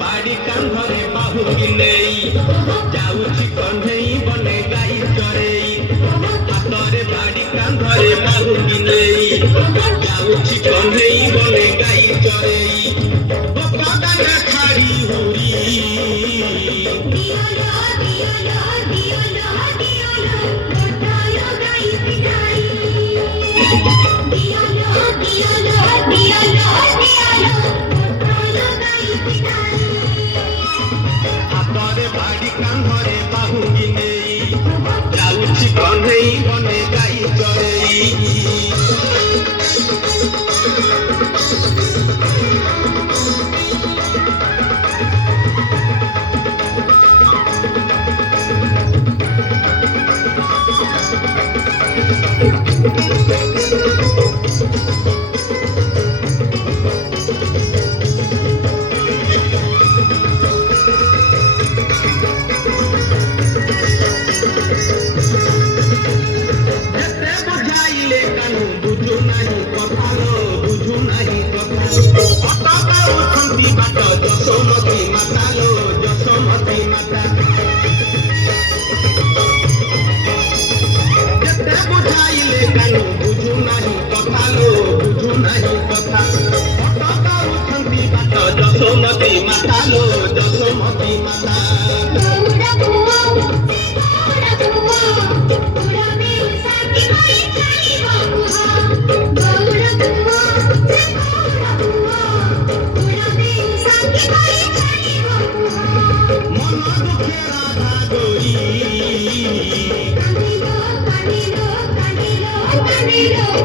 बाड़ी कांधरे बाहुरी नेई जाउछि कन्हई बने गाई चरेई हातरे बाड़ी कांधरे बाहुरी नेई जाउछि कन्हई बने गाई चरेई बाबा ना खाड़ी हुरी दियाला दियाला दियाला दियाला बताया गाई पिटाई दियाला दियाला दियाला दियाला कांधरे बाहुरी नेई जाउछि कन्हई बने गाई चरेई जसोमती माता लो जसोमती माता गौरा बुआ गौरा में साथी भाई चली बाबूहा गौरा बुआ गौरा में साथी भाई चली बाबूहा मन दुखे राधा गोरी कांदिलो कांदिलो कांदिलो कांदिलो कांदिलो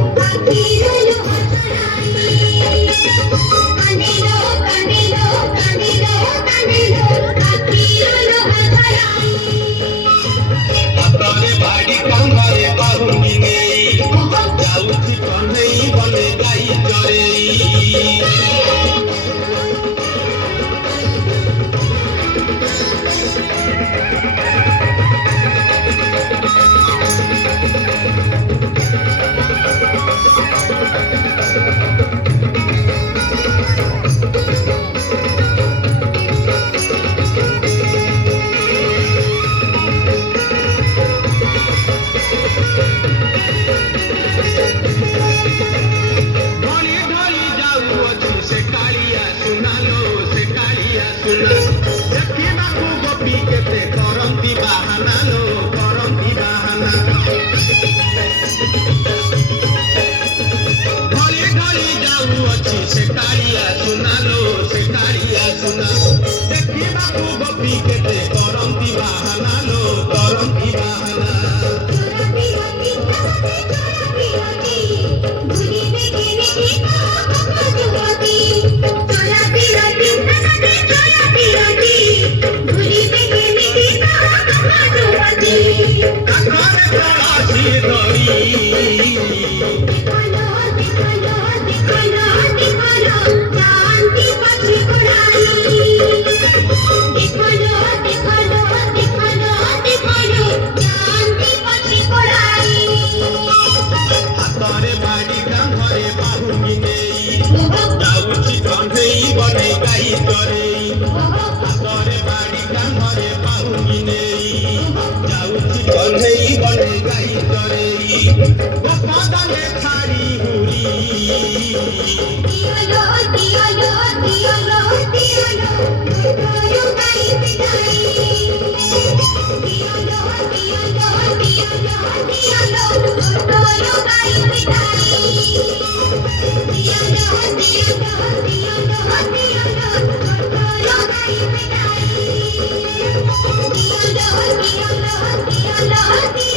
Diana, Diana, Diana, Diana.